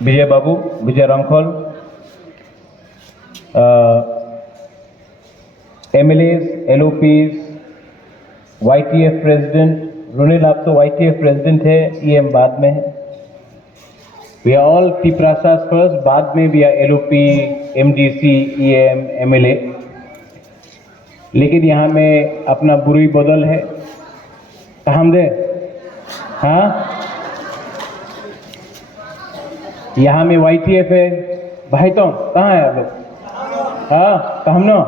विजय बाबू, विजय रंखोल, MLAs, LOPs, YTF president, रुनिल आप तो YTF president है, EM बाद में है। वी आर ऑल तिपरासास फर्स्ट, बाद में भी LOP, MDC, EM, MLA। लेकिन यहाँ में अपना बुरी बदल है, हम दे हाँ, यहाँ में YTF है, भाई तो कहाँ है आप लोग? हाँ, तो हम ना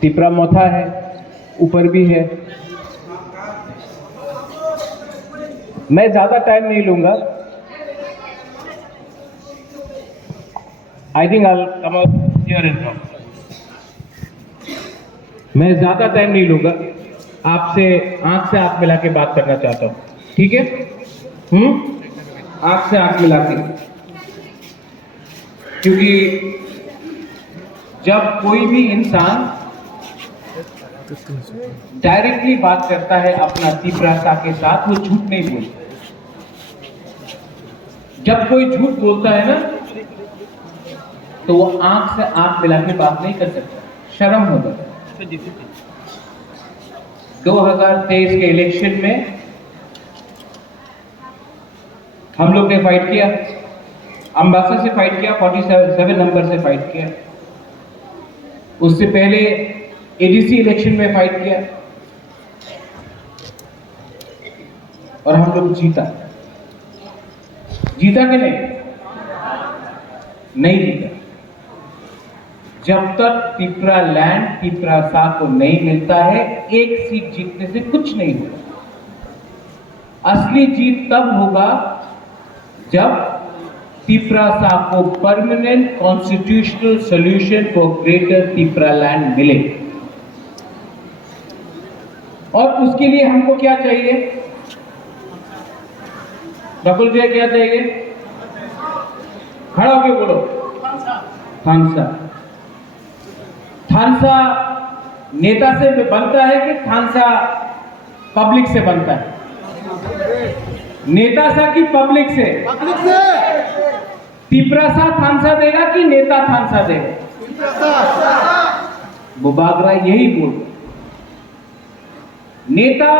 तिपरा मोथा है, ऊपर भी है। मैं ज्यादा टाइम नहीं लूंगा। I think I come out here and talk. मैं ज्यादा टाइम नहीं लूंगा, आपसे आंख से आंख मिला के बात करना चाहता हूं, ठीक है? आंख से आंख मिला के, क्योंकि जब कोई भी इंसान डायरेक्टली बात करता है अपना तिपरासा के साथ, वो झूठ नहीं बोलता। जब कोई झूठ बोलता है ना, तो वो आंख से आंख मिला के बात नहीं कर सकता, शर्म होगा। 2023 के इलेक्शन में हम लोग ने फाइट किया, अंबासा से फाइट किया, 47 नंबर से फाइट किया। उससे पहले ADC इलेक्शन में फाइट किया और हम लोग जीता कि नहीं? नहीं जीता। जब तक तिपरा लैंड तिपरासा को नहीं मिलता है, एक सीट जीतने से कुछ नहीं होगा। असली जीत तब होगा जब तिपरासा को permanent constitutional solution for greater Tipra land मिले। और उसके लिए हमको क्या चाहिए? नकुल जी क्या चाहिए? खड़ा होके बोलो। थानसा। थानसा नेता से बनता है कि थानसा पब्लिक से बनता है? नेता सा कि पब्लिक से? पब्लिक से। तिपरासा थानसा देगा कि नेता थानसा देगा? वो बागरा यही बोल। नेता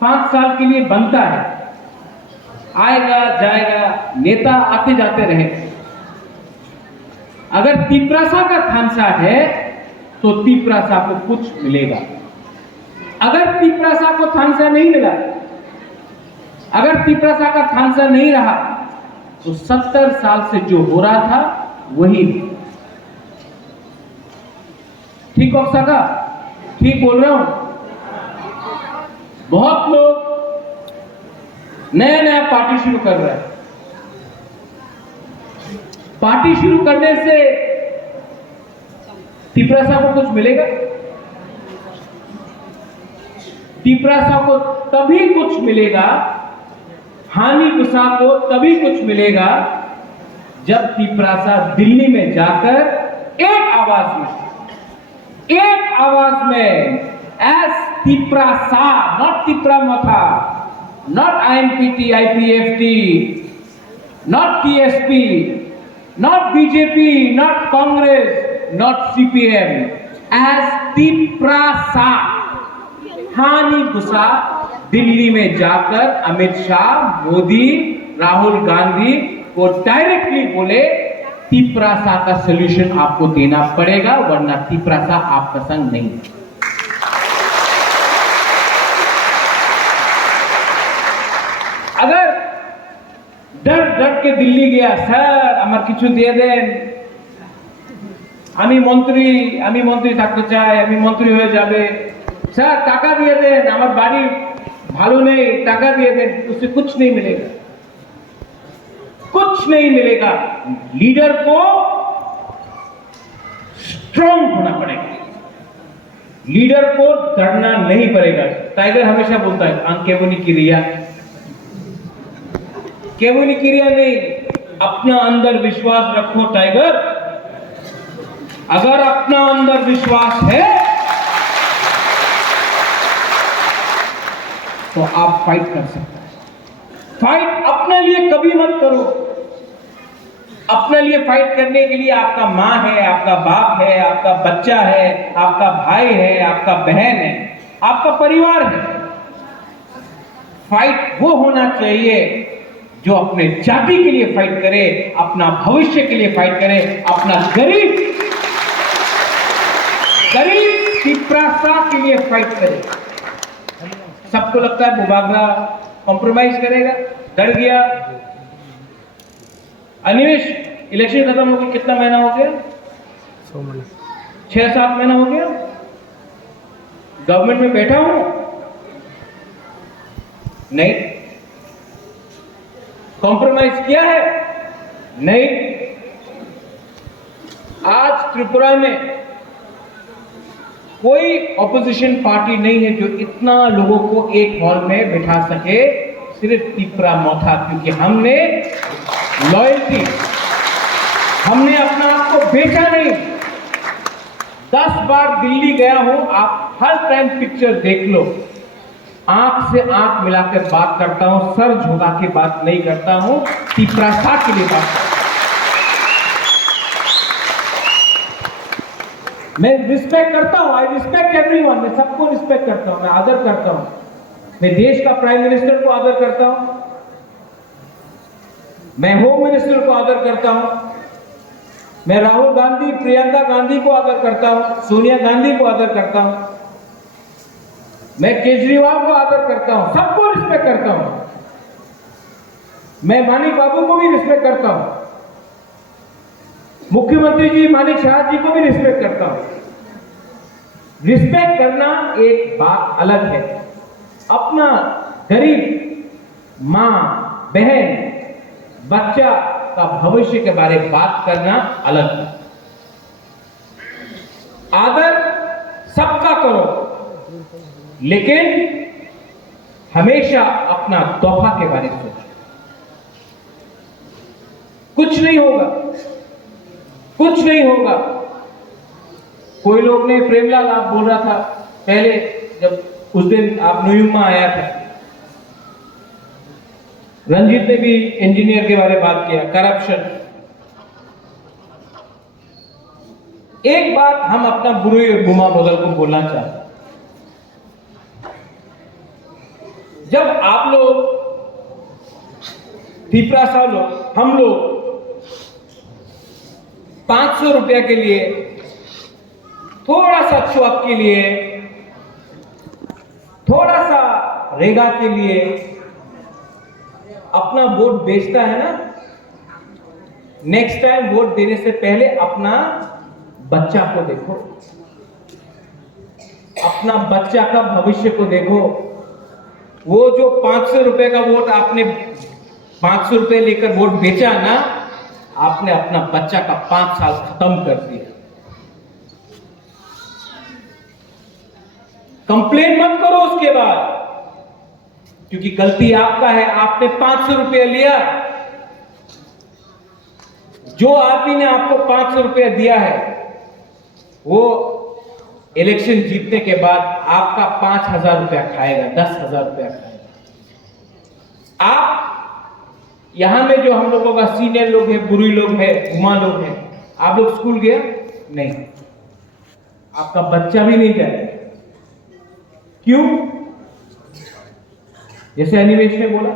5 साल के लिए बनता है, आएगा जाएगा, नेता आते जाते रहे। अगर तिपरासा का थानसा है तो तिपरासा को कुछ मिलेगा। अगर तिपरासा को थानसा नहीं मिला, अगर तिपरासा का थानसा नहीं रहा, तो 70 साल से जो हो रहा था वही। ठीक हो सका? ठीक बोल रहा हूं? बहुत लोग नया नया पार्टी शुरू कर रहे हैं। पार्टी शुरू करने से तिपरासा को कुछ मिलेगा? तिपरासा को तभी कुछ मिलेगा, हानि गुस्सा को तभी कुछ मिलेगा जब तिपरासा दिल्ली में जाकर एक आवाज में S Tiprasa, not Tipra Motha, not INPT, IPFT, not TSP, not BJP, not Congress, not CPM, as Tiprasa हानि गुस्सा दिल्ली में जाकर अमित शाह, मोदी, राहुल गांधी को डायरेक्टली बोले तिपरासा का सॉल्यूशन आपको देना पड़ेगा, वरना तिपरासा आपका संग नहीं है। अगर डर डर के दिल्ली गया, सर আমার কিছু দিয়ে দেন, আমি মন্ত্রী থাকতে চাই, আমি মন্ত্রী হয়ে যাবে, স্যার টাকা দিয়ে দেন, আমার বাড়ি ভালো নেই, টাকা দিয়ে दें, उससे कुछ नहीं मिलेगा, कुछ नहीं मिलेगा। लीडर को स्ट्रांग होना पड़ेगा, लीडर को डरना नहीं पड़ेगा। टाइगर हमेशा बोलता है अंकेबुनी क्रिया, केवल क्रिया नहीं, अपना अंदर विश्वास रखो टाइगर। अगर अपना अंदर विश्वास है तो आप फाइट कर सकते हैं। फाइट अपने लिए कभी मत करो, अपने लिए फाइट करने के लिए आपका माँ है, आपका बाप है, आपका बच्चा है, आपका भाई है, आपका बहन है, आपका परिवार है। फाइट वो होना चाहिए जो अपने जाति के लिए फाइट करे, अपना भविष्य के लिए फाइट करे, अपना गरीब पिपरासा के लिए फाइट करे। सबको लगता है बुबागरा कॉम्प्रोमाइज करेगा, डर गया। अनिमेश, इलेक्शन खत्म हो गया, कितना महीना हो गया? 6-7 महीना हो गया गवर्नमेंट में बैठा हूं, नहीं कॉम्प्रोमाइज किया है, नहीं। आज त्रिपुरा में कोई ऑपोजिशन पार्टी नहीं है जो इतना लोगों को एक हॉल में बिठा सके, सिर्फ त्रिपुरा मोथा, क्योंकि हमने लॉयल्टी, हमने अपना आप को बेचा नहीं। 10 बार दिल्ली गया हूं, आप हर टाइम पिक्चर देख लो, आंख से आंख मिलाकर बात करता हूं, सर झुका के बात नहीं करता हूं, पिपरासा के लिए बात करता हूं। मैं रिस्पेक्ट करता हूं, आई रिस्पेक्ट एवरीवन, मैं सबको रिस्पेक्ट करता हूं, मैं आदर करता हूं, मैं देश का प्राइम मिनिस्टर को आदर करता हूं, मैं होम मिनिस्टर को आदर करता हूं, मैं राहुल गांधी, प्रियंका गांधी को आदर करता हूं, सोनिया गांधी को आदर करता हूं, मैं केजरीवाल को आदर करता हूं, सबको रिस्पेक्ट करता हूं, मैं मानिक बाबू को भी रिस्पेक्ट करता हूं, मुख्यमंत्री जी मानिक शाह जी को भी रिस्पेक्ट करता हूं। रिस्पेक्ट करना एक बात अलग है, अपना गरीब मां, बहन, बच्चा का भविष्य के बारे में बात करना अलग है। आदर सबका करो, लेकिन हमेशा अपना तोहफा के बारे में सोचो। कुछ नहीं होगा, कुछ नहीं होगा। कोई लोग ने, प्रेमलाल आप बोल रहा था पहले, जब उस दिन आप न्यूयॉर्क में आया था, रंजीत ने भी इंजीनियर के बारे में बात किया, करप्शन। एक बात हम अपना गुरु और गुमा बदल को बोलना चाहते, जब आप लोग पिपरासा लोग, हम लोग 500 रुपया के लिए, थोड़ा सा चौक के लिए, थोड़ा सा रेगा के लिए अपना वोट बेचता है ना, नेक्स्ट टाइम वोट देने से पहले अपना बच्चा को देखो, अपना बच्चा का भविष्य को देखो। वो जो 500 रुपए का वोट आपने 500 रुपए लेकर वोट बेचा ना, आपने अपना बच्चा का 5 साल खत्म कर दिया। कंप्लेन मत करो उसके बाद, क्योंकि गलती आपका है, आपने 500 रुपया लिया। जो आदमी ने आपको 500 रुपया दिया है, वो इलेक्शन जीतने के बाद आपका 5,000 रुपया खाएगा, 10,000 रुपया खाएगा। आप यहां में जो हम लोगों का सीनियर लोग हैं, बुरी लोग हैं, गुमा लोग हैं, आप लोग स्कूल गए नहीं, आपका बच्चा भी नहीं जाए। क्यों? जैसे अनिमेश ने बोला,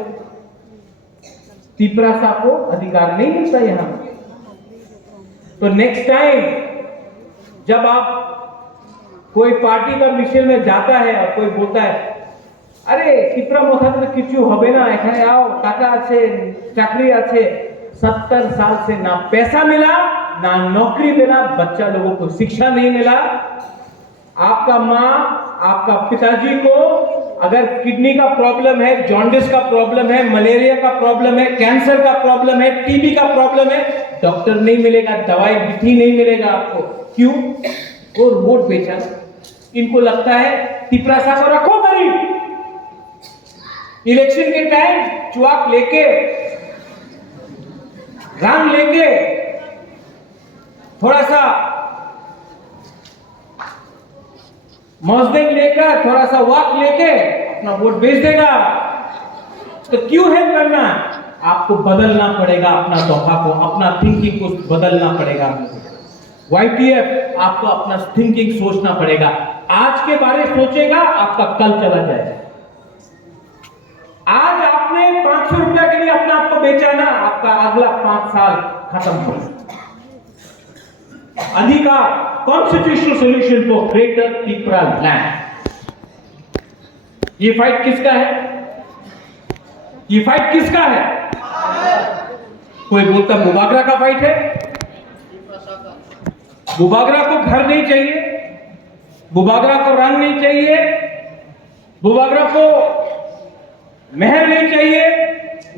पिपरासा को अधिकार नहीं मिलता यहां। तो नेक्स्ट टाइम जब आप कोई पार्टी का मिशन में जाता है और कोई बोलता है, अरे पिपरा मोथा तो किचु হবে না, এখানে आओ, টাকা আছে, চাকরি আছে, 70 साल से ना पैसा मिला, ना नौकरी मिला, बच्चा लोगों को शिक्षा नहीं मिला। आपका माँ, आपका पिताजी को अगर किडनी का प्रॉब्लम है, जॉन्डिस का प्रॉब्लम है, मलेरिया का प्रॉब्लम है, कैंसर का प्रॉब्लम है, टीबी का प्रॉब्लम है, डॉक्टर नहीं मिलेगा, दवाई भी नहीं मिलेगा आपको। क्यों? वो वोट बेचा। इनको लगता है पिपरासा को रखो गरीब, इलेक्शन के टाइम चुआक लेके, रंग लेके, थोड़ा सा मौजदेग लेकर, थोड़ा सा वाक लेके अपना वोट बेच देगा। तो क्यों हेल्प करना? आपको बदलना पड़ेगा, अपना दोहा को, अपना थिंकिंग को बदलना पड़ेगा। YTF आपको अपना थिंकिंग सोचना पड़ेगा। आज के बारे सोचेगा, आपका कल चला जाएगा। आज आपने 500 रुपया के लिए अपना आप को बेचा ना, आपका अगला 5 साल खत्म हो। अधिकार, constitutional solution for greater Tripura land. ये फाइट किसका है? ये फाइट किसका है? कोई बोलता मुबागरा का फाइट है। मुबागरा को घर नहीं चाहिए, मुबागरा को रंग नहीं चाहिए, मुबागरा को महल नहीं चाहिए,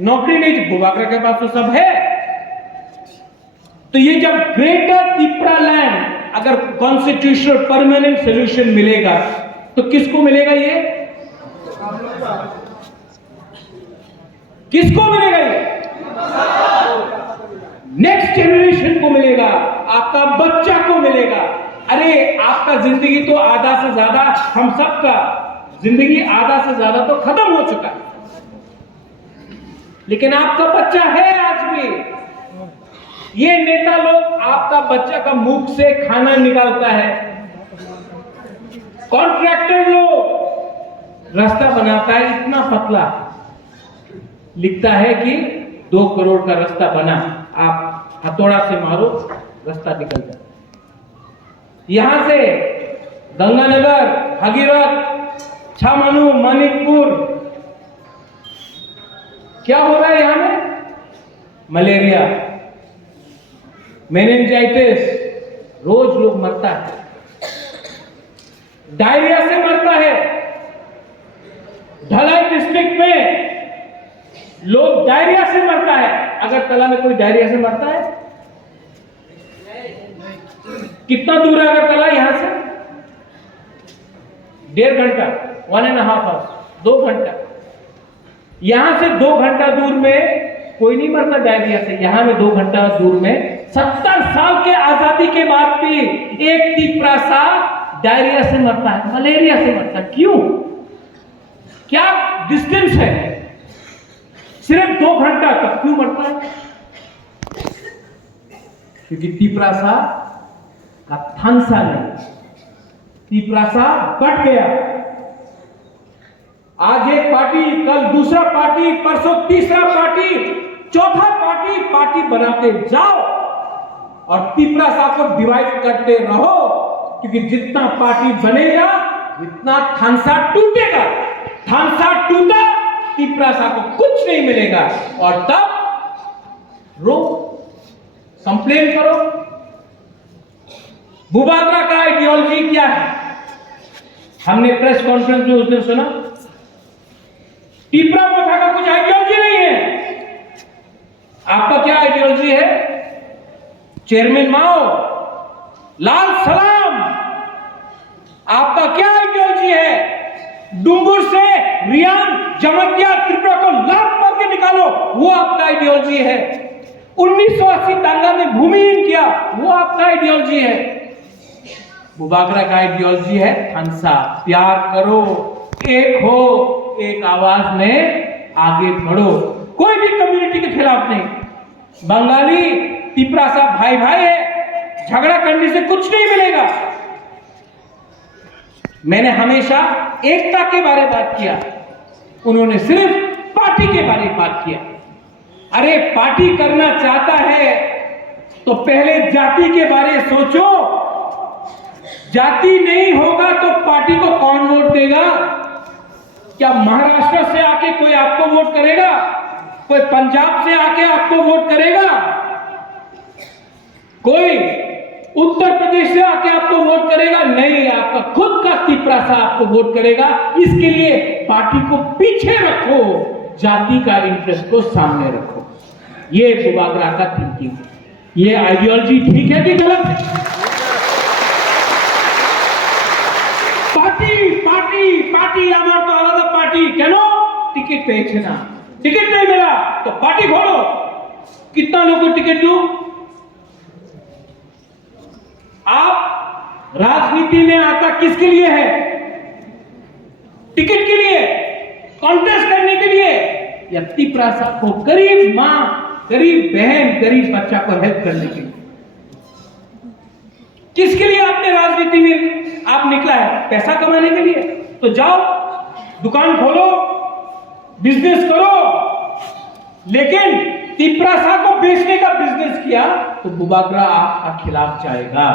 नौकरी नहीं चाहिए, मुबागरा के पास तो सब है। तो ये जब ग्रेटर त्रिपुरा लैंड अगर कॉन्स्टिट्यूशनल परमानेंट सोल्यूशन मिलेगा तो किसको मिलेगा? ये किसको मिलेगा? ये नेक्स्ट जनरेशन को मिलेगा, आपका बच्चा को मिलेगा। अरे आपका जिंदगी तो आधा से ज्यादा, हम सबका जिंदगी आधा से ज्यादा तो खत्म हो चुका है, लेकिन आपका बच्चा है आज भी। ये नेता लोग आपका बच्चा का मुख से खाना निकालता है, कॉन्ट्रैक्टर लोग रास्ता बनाता है इतना पतला, लिखता है कि 2 करोड़ का रास्ता बना, आप हथौड़ा से मारो रास्ता निकल जाता। यहां से गंगानगर, भगीरथ, छामनू, मणिपुर, क्या हो रहा है यहां में? मलेरिया, मेनिंजाइटिस, रोज लोग मरता है, डायरिया से मरता है। धलाई डिस्ट्रिक्ट में लोग डायरिया से मरता है। अगरतला में कोई डायरिया से मरता है? कितना दूर है अगरतला यहां से? 1.5 घंटा, 1.5 आवर्स, 2 घंटा। यहां से 2 घंटा दूर में कोई नहीं मरता डायरिया से। यहां में 2 घंटा दूर में 70 साल के आजादी के बाद भी एक त्रिपुरा सा डायरिया से मरता है, मलेरिया से मरता है। क्यों? क्या डिस्टेंस है? सिर्फ 2 घंटा तक क्यों मरता है? क्योंकि त्रिपुरा सा का थानसा नहीं, त्रिपुरा सा बट गया। आज एक पार्टी, कल दूसरा पार्टी, परसों तीसरा पार्टी, चौथा पार्टी बनाते जाओ और त्रिपुरा सा को डिवाइड करते रहो, क्योंकि जितना पार्टी बनेगा जितना थानसा टूटेगा। थानसा टूटा, त्रिपुरा सा को कुछ नहीं मिलेगा, और तब रो, कंप्लेन करो। मुबागरा का आइडियोलॉजी क्या है? हमने प्रेस कॉन्फ्रेंस में उस दिन सुना, त्रिपुरा प्रथा का कुछ आइडियोलॉजी नहीं है। आपका क्या आइडियोलॉजी है? चेयरमैन माओ, लाल सलाम। आपका क्या आइडियोलॉजी है? डुंगुर से रियान, जमतिया, त्रिपुरा को लात मार के निकालो, वो आपका आइडियोलॉजी है। 1980 दांगा में भूमिहीन किया, वो आपका आइडियोलॉजी है। मुबागरा का आइडियोलॉजी है थानसा, प्यार करो, एक हो, एक आवाज में आगे बढ़ो, कोई भी कम्युनिटी के खिलाफ नहीं। बंगाली त्रिपुरा सा भाई भाई है, झगड़ा करने से कुछ नहीं मिलेगा। मैंने हमेशा एकता के बारे में बात किया, उन्होंने सिर्फ पार्टी के बारे में बात किया। अरे पार्टी करना चाहता है तो पहले जाति के बारे में सोचो। जाति नहीं होगा तो पार्टी को कौन वोट देगा? क्या महाराष्ट्र से आके कोई आपको वोट करेगा? कोई पंजाब से आके आपको वोट करेगा? कोई उत्तर प्रदेश से आके आपको वोट करेगा? नहीं, आपका खुद का त्रिपुरा सा आपको वोट करेगा। इसके लिए पार्टी को पीछे रखो, जाति का इंटरेस्ट को सामने रखो। ये मुबागरा का थिंकिंग, ये आइडियोलॉजी ठीक है कि गलत है? पार्टी पार्टी पार्टी, আমার तो আলাদা पार्टी, কেন? टिकट পেয়েছে না, टिकट नहीं मिला तो पार्टी खोलो। कितना लोगों को टिकट दूं? आप राजनीति में आता किसके लिए है? टिकट के लिए, कॉन्टेस्ट करने के लिए, या तिपरासा को गरीब माँ, गरीब बहन, गरीब बच्चा को हेल्प करने के लिए। किसके लिए आपने राजनीति में आप निकला है? पैसा कमाने के लिए? तो जाओ दुकान खोलो, बिजनेस करो। लेकिन तिपरासा को बेचने का बिजनेस किया तो बुबागरा आपका खिलाफ जाएगा।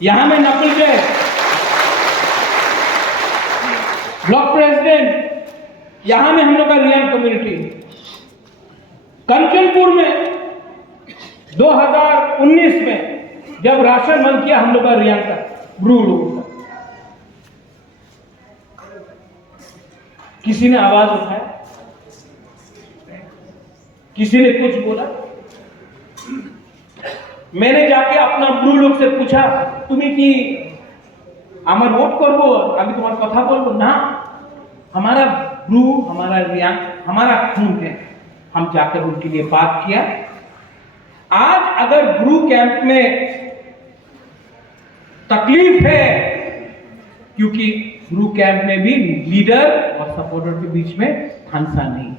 यहां में नकुल जय ब्लॉक प्रेसिडेंट, यहां में हम लोग का रियान कम्युनिटी, कंचनपुर में 2019 में जब राशन बंद किया हम लोग का रियान का ब्रू लोगों का, किसी ने आवाज उठाया? किसी ने कुछ बोला? मैंने जाके अपना ब्रू लोग से पूछा, तुम्हें कि আমার ভোট করবো, আমি তোমার কথা বলবো না, हमारा ब्रू, हमारा रियान, हमारा खून है। हम जाकर उनके लिए बात किया। आज अगर ब्रू कैंप में तकलीफ है, क्योंकि ब्रू कैंप में भी लीडर और सपोर्टर के बीच में हंसा नहीं,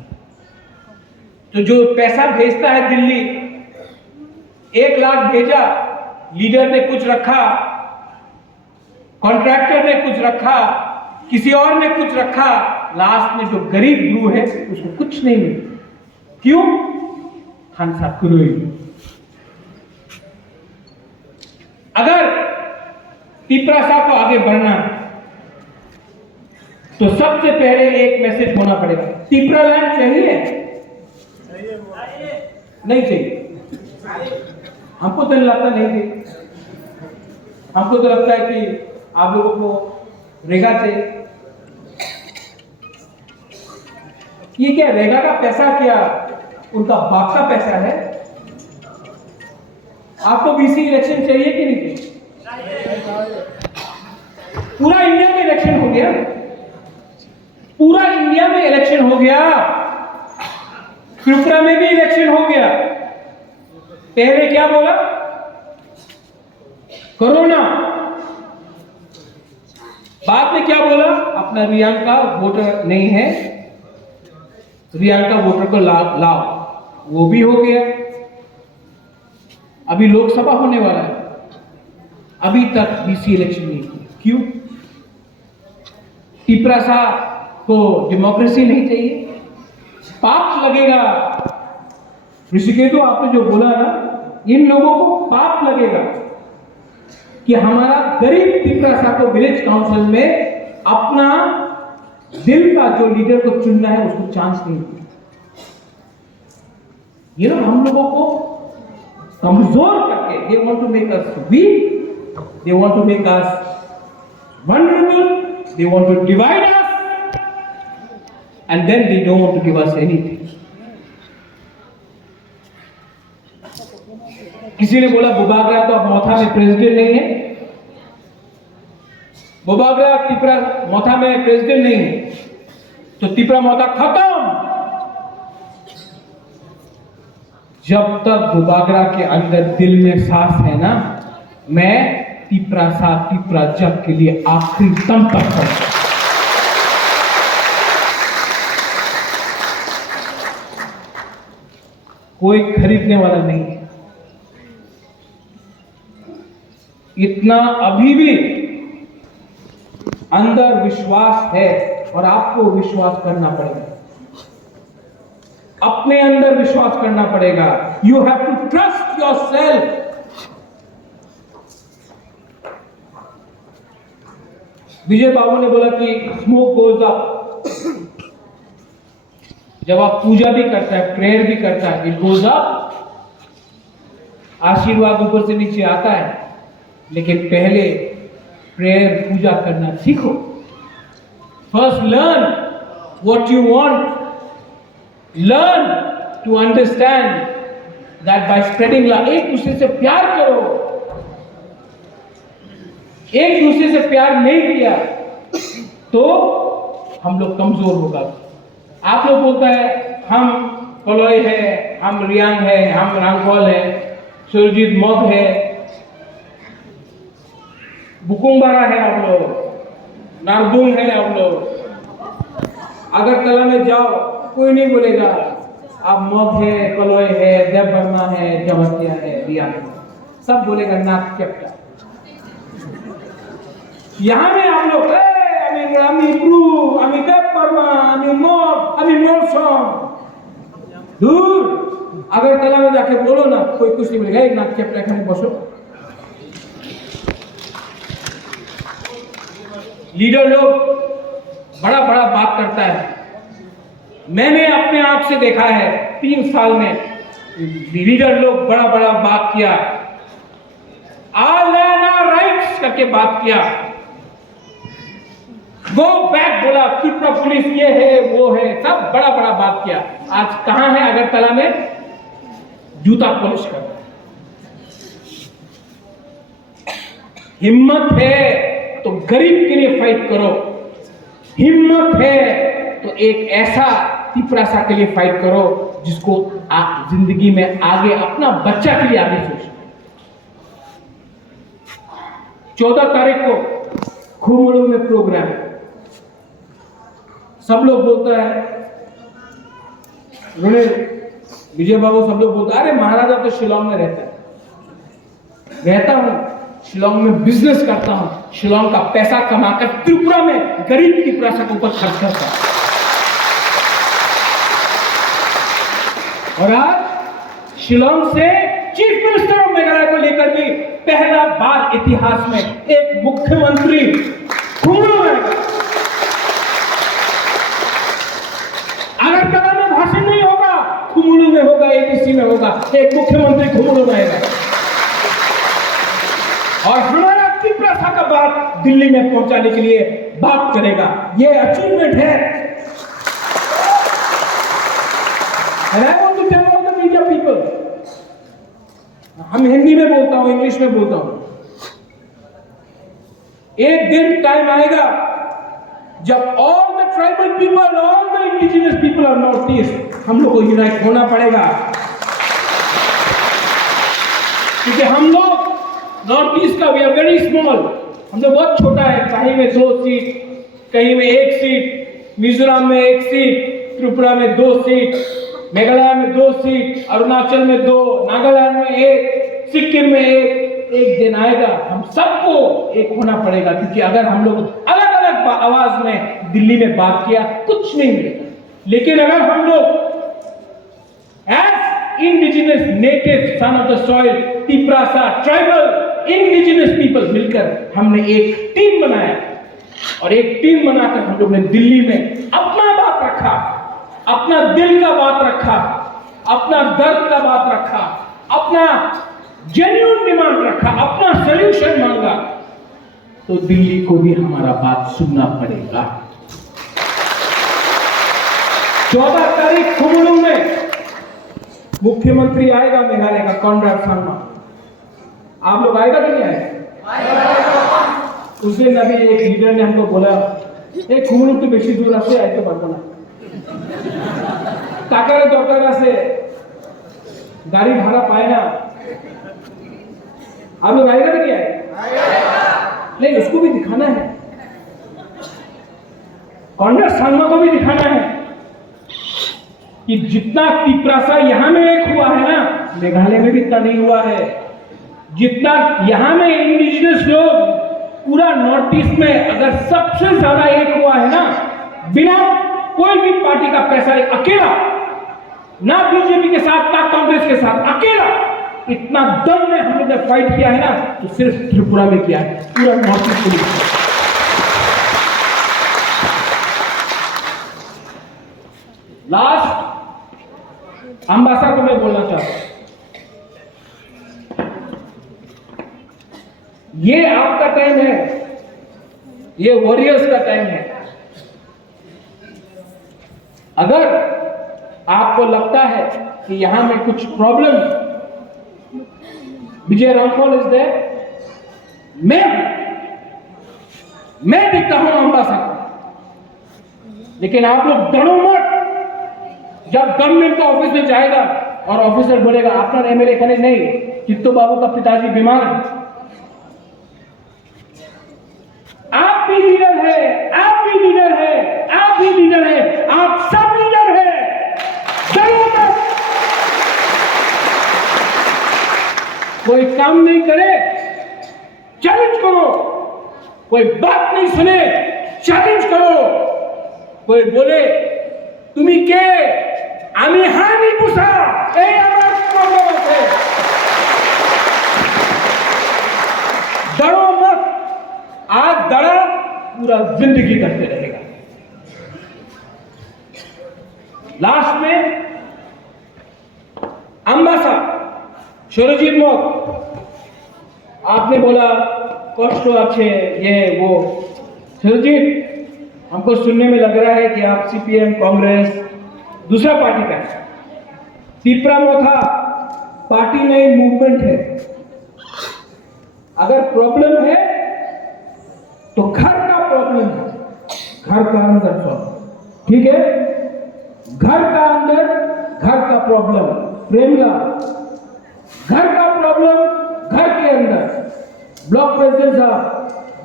तो जो पैसा भेजता है दिल्ली, 1 लाख भेजा, लीडर ने कुछ रखा, कॉन्ट्रैक्टर ने कुछ रखा, किसी और ने कुछ रखा, लास्ट में जो गरीब ब्रू है उसको कुछ नहीं मिला। क्यों? हंसा कुरुई। अगर तिपरासा को आगे बढ़ना तो सबसे पहले एक मैसेज होना पड़ेगा, तिपरा लैंड चाहिए? नहीं चाहिए। हमको तो लगता नहीं चाहिए। हमको तो लगता है कि आप लोगों को रेगा चाहिए। ये क्या रेगा का पैसा, क्या उनका बाप का पैसा है? आपको बीसी इलेक्शन चाहिए कि नहीं चाहिए? पूरा इंडिया में इलेक्शन हो गया, पूरा इंडिया में इलेक्शन हो गया, त्रिपुरा में भी इलेक्शन हो गया। पहले क्या बोला? कोरोना। बाद में क्या बोला? अपना रियान का वोटर नहीं है, रियान का वोटर को लाओ। वो भी हो गया। अभी लोकसभा होने वाला है, अभी तक बीसी इलेक्शन नहीं किया। क्यों? तिपरासा को डेमोक्रेसी नहीं चाहिए? पाप लगेगा। ऋषिकेतु आपने जो बोला ना, इन लोगों को पाप लगेगा कि हमारा गरीब तिपरासा को विलेज काउंसिल में अपना दिल का जो लीडर को चुनना है उसको चांस नहीं दिया। ये लोग हम लोगों को कमजोर करके, they want to make us weak, they want to make us vulnerable, they want to divide us, and then they don't want to give us anything. किसी ने बोला बुबागरा तो अब मोथा में प्रेसिडेंट नहीं है। बुबागरा तिपरा मोथा में प्रेसिडेंट नहीं है, तो तिपरा मोथा खत्म। जब तक बुबागरा के अंदर दिल में सांस है ना, मैं तिपरा जब के लिए आखिरी दम तक हूं। कोई खरीदने वाला नहीं है। इतना अभी भी अंदर विश्वास है और आपको विश्वास करना पड़ेगा, अपने अंदर विश्वास करना पड़ेगा। You have to trust yourself. Vijay Babu ने बोला कि स्मोक गोज अप। जब आप पूजा भी करता है, प्रेयर भी करता है, इट गोज अप। आशीर्वाद ऊपर से नीचे आता है, लेकिन पहले प्रेयर पूजा करना सीखो। First learn what you want, learn to understand that by spreading love. एक दूसरे से प्यार करो। एक दूसरे से प्यार नहीं किया तो हम लोग कमजोर होगा। आप लोग बोलता है हम कलोई है, हम रियांग है, हम रांगकॉल है, सुरजीत मग है, बुकुम्बारा है, आप लोग नारबुंग है, आप लोग अगरतला में जाओ कोई नहीं बोलेगा आप मग है, कलोय है, देव वर्मा है, जमतिया है, रिया है, सब बोलेगा नाक चपटा। यहाँ में आप लोग আমি ব্রু, আমি দেব বর্মা, আমি মগ, আমি मौसम, दूर अगरतला में जाके बोलो ना, कोई कुछ नहीं बोलेगा। एक नाक चपटा खाने बसो। लीडर लोग बड़ा बड़ा बात करता है। मैंने अपने आंख से देखा है 3 साल में लीडर लोग बड़ा बड़ा बात किया, ऑल लैंड आवर राइट्स करके बात किया, गो बैक बोला, त्रिपुरा पुलिस ये है वो है, सब बड़ा बड़ा बात किया। आज कहां है अगरतला में? जूता पॉलिश कर। हिम्मत है तो गरीब के लिए फाइट करो, हिम्मत है तो एक ऐसा तिपरासा के लिए फाइट करो जिसको आप जिंदगी में आगे अपना बच्चा के लिए आगे सोचो। 14 तारीख को खुमड़ू में प्रोग्राम है। सब लोग बोलता है, विजय बाबू सब लोग बोलता है अरे महाराजा तो शिलोंग में रहता है। रहता हूं, शिलोंग में बिजनेस करता हूं, शिलोंग का पैसा कमाकर त्रिपुरा में गरीब त्रिपुरा के ऊपर खर्च करता हूं। और आज शिलोंग से चीफ मिनिस्टर ऑफ मेघालय को लेकर भी पहला बार इतिहास में एक मुख्यमंत्री खुमड़ू में आएगा। अगरतला में भाषण नहीं होगा, खुमड़ू में होगा, एडीसी में होगा, एक मुख्यमंत्री खुमड़ू में आएगा। और हमारा त्रिपुरा का बात दिल्ली में पहुंचाने के लिए बात करेगा। ये अचीवमेंट है। And I want to tell all the media people, हम हिंदी में बोलता हूं, इंग्लिश में बोलता हूं, एक दिन टाइम आएगा जब all the tribal people, all the indigenous people of north east, हम लोग को यूनाइट होना पड़ेगा। क्योंकि हम लोग नॉर्थ ईस्ट का वी आर वेरी स्मॉल, हम लोग बहुत छोटा है। कहीं में 2 सीट, कहीं में 1 सीट, मिजोरम में 1 सीट, त्रिपुरा में 2 सीट, मेघालय में 2 सीट, अरुणाचल में 2, नागालैंड में 1, सिक्किम में 1। एक दिन आएगा हम सबको एक होना पड़ेगा, क्योंकि अगर हम लोग अलग अलग आवाज में दिल्ली में बात किया कुछ नहीं मिलेगा। लेकिन अगर हम लोग as indigenous native son of the soil, Tiprasa tribal indigenous people मिलकर हमने एक टीम बनाया, और एक टीम बनाकर हम लोग ने दिल्ली में अपना बात रखा, अपना दिल का बात रखा, अपना दर्द का बात रखा, अपना जेन्युइन डिमांड रखा, अपना सॉल्यूशन मांगा, तो दिल्ली को भी हमारा बात सुनना पड़ेगा। 14 तारीख खुमड़ू में मुख्यमंत्री आएगा मेघालय का, कॉनराड संगमा। आप लोग आएगा कि नहीं आएगा? उस दिन अभी एक लीडर ने हमको बोला, एक खुमड़ू तो बेसी दूर आसे आए तो ना टाकारे दरकार से गाड़ी भाड़ा पाए ना। आप लोग आएगा कि नहीं आएगा? नहीं, उसको भी दिखाना है, कॉनराड संगमा को भी दिखाना है कि जितना तिपरासा यहां में एक हुआ है ना, मेघालय में भी इतना नहीं हुआ है। जितना यहां में इंडिजिनस लोग पूरा नॉर्थ ईस्ट में अगर सबसे ज्यादा एक हुआ है ना, बिना कोई भी पार्टी का पैसा, अकेला, ना बीजेपी के साथ ना कांग्रेस के साथ, अकेला इतना दम में हम लोग ने फाइट किया है ना, तो सिर्फ त्रिपुरा में किया है, पूरा north east police. Last Ambassa को मैं बोलना चाहता हूं, ये आपका टाइम है, ये वॉरियर्स का टाइम है। अगर आपको लगता है कि यहां में कुछ problem, Vijay Ramphal is there, मैं देखता हूं अंबासा को, लेकिन आप लोग डरो मत। जब गवर्नमेंट का ऑफिस में जाएगा और ऑफिसर बोलेगा आपका एमएलए कहने नहीं, चित्तो बाबू का पिताजी बीमार है, आप भी लीडर है, आप भी लीडर है, आप भी लीडर है, आप सब लीडर है। कोई काम नहीं करे चैलेंज करो, कोई बात नहीं सुने चैलेंज करो, कोई बोले तुम्हें के आमी हानि पुसा এই আমার প্রবলেম আছে, डरो मत, आज डरा पूरा जिंदगी करते रहेगा। लास्ट में अम्बासा सुरजीत मत, आपने बोला कष्ट अच्छे ये वो, सुरजीत हमको सुनने में लग रहा है कि आप सीपीएम कांग्रेस दूसरा पार्टी का है, तिपरा मोथा पार्टी नहीं मूवमेंट है। अगर प्रॉब्लम है तो घर का प्रॉब्लम है, घर का अंदर सॉल्व, ठीक है, घर का अंदर घर का प्रॉब्लम, प्रेमला घर का प्रॉब्लम घर के अंदर, ब्लॉक प्रेसिडेंट साहब,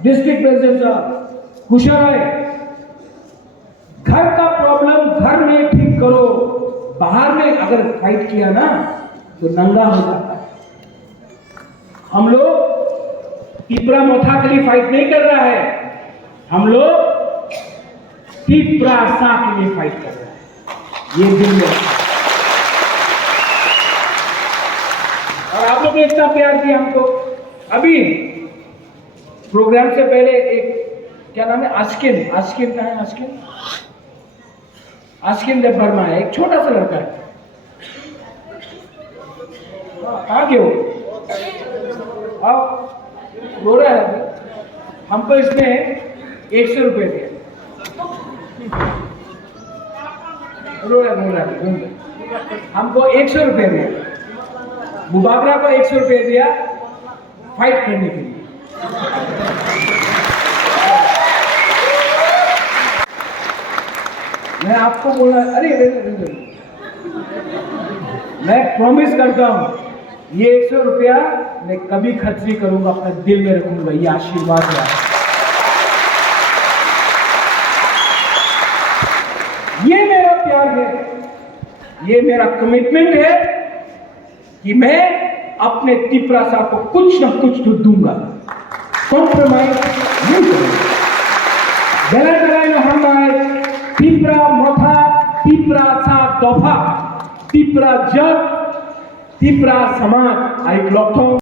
डिस्ट्रिक्ट प्रेसिडेंट साहब, कुशल घर का प्रॉब्लम घर में ठीक करो, बाहर में अगर फाइट किया ना तो नंगा हो जाता है। हम लोग तिपरा मोथा के लिए फाइट नहीं कर रहा है, हम लोग तिपरा सा के लिए फाइट कर रहे हैं, ये दिल में। और आप लोग ने इतना प्यार दिया हमको। अभी प्रोग्राम से पहले एक क्या नाम है, आस्किन, आस्किन का है, आस्किन आस्किन देव वर्मा है, एक छोटा सा लड़का है, कहाँ गए हो आप, रो रहा है अभी, हमको इसने 100 रुपये दिया, रो रहा है, हमको 100 रुपये दिया, मुबागरा को 100 रुपये दिया फाइट करने के लिए। मैं आपको बोला, अरे मैं प्रॉमिस करता हूं ये 100 रुपया मैं कभी खर्च नहीं करूंगा, अपने दिल में रखूंगा, ये आशीर्वाद है। ये मेरा प्यार है, ये मेरा कमिटमेंट है कि मैं अपने तिपरा साहब को कुछ ना कुछ तो दूंगा, कॉम्प्रोमाइज नहीं करूंगा। जगह जगह हम आए तिपरा मोथा, तिपरा सा दफा, तिपरा जग, तिपरा समाज आई क्लॉक